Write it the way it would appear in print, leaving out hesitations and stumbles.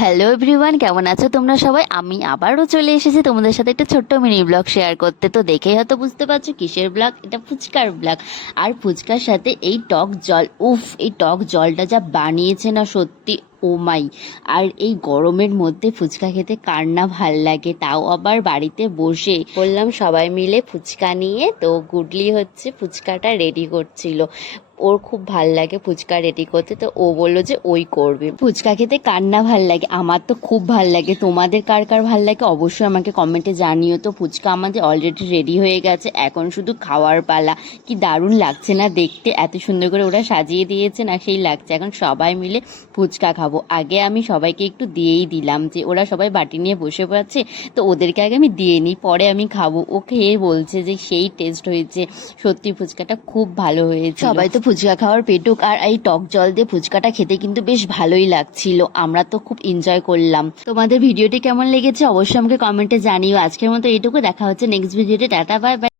Hello everyone, কেমন আছো তোমরা সবাই? আমি আবারও চলে এসেছি তোমাদের সাথে একটা ছোট্ট মিনি ব্লগ শেয়ার করতে। তো দেখেই হয়তো বুঝতে পারছো কিসের ব্লগ, এটা ফুচকার ব্লগ। আর ফুচকার সাথে এই টক জল, উফ, এই টক জলটা যা বানিয়েছে না, সত্যি ও মাই। আর এই গরমের মধ্যে ফুচকা খেতে কার না ভাল লাগে, তাও আবার বাড়িতে বসে। বললাম সবাই মিলে ফুচকা নিয়ে, তো গুডলি হচ্ছে ফুচকাটা রেডি করছিল। ওর খুব ভাল লাগে ফুচকা রেডি করতে, তো ও বললো যে ওই করবে। ফুচকা খেতে কার না ভাল লাগে, আমার তো খুব ভাল লাগে। তোমাদের কার কার ভাল লাগে অবশ্যই আমাকে কমেন্টে জানিও। তো ফুচকা আমাদের অলরেডি রেডি হয়ে গেছে, এখন শুধু খাওয়ার পালা। কি দারুণ লাগছে না দেখতে, এত সুন্দর করে ওরা সাজিয়ে দিয়েছে না, সেই লাগছে। এখন সবাই মিলে ফুচকা খাবো। আগে আমি সবাইকে একটু দিয়েই দিলাম, যে ওরা সবাই বাটি নিয়ে বসে পড়ছে, তো ওদেরকে আগে আমি দিয়ে নিই, পরে আমি খাবো। ও খেয়ে বলছে যে সেই টেস্ট হয়েছে, সত্যি ফুচকাটা খুব ভালো হয়েছে। সবাই তো ফুচকা খাওয়ার পেটুক, আর এই টক জল দিয়ে ফুচকাটা খেতে কিন্তু বেশ ভালোই লাগছিল। আমরা তো খুব এনজয় করলাম। তোমাদের ভিডিওটি কেমন লেগেছে অবশ্যই আমাকে কমেন্টে জানিও। আজকের মতো এইটুকু, দেখা হচ্ছে নেক্সট ভিডিওতে। Tata, bye bye.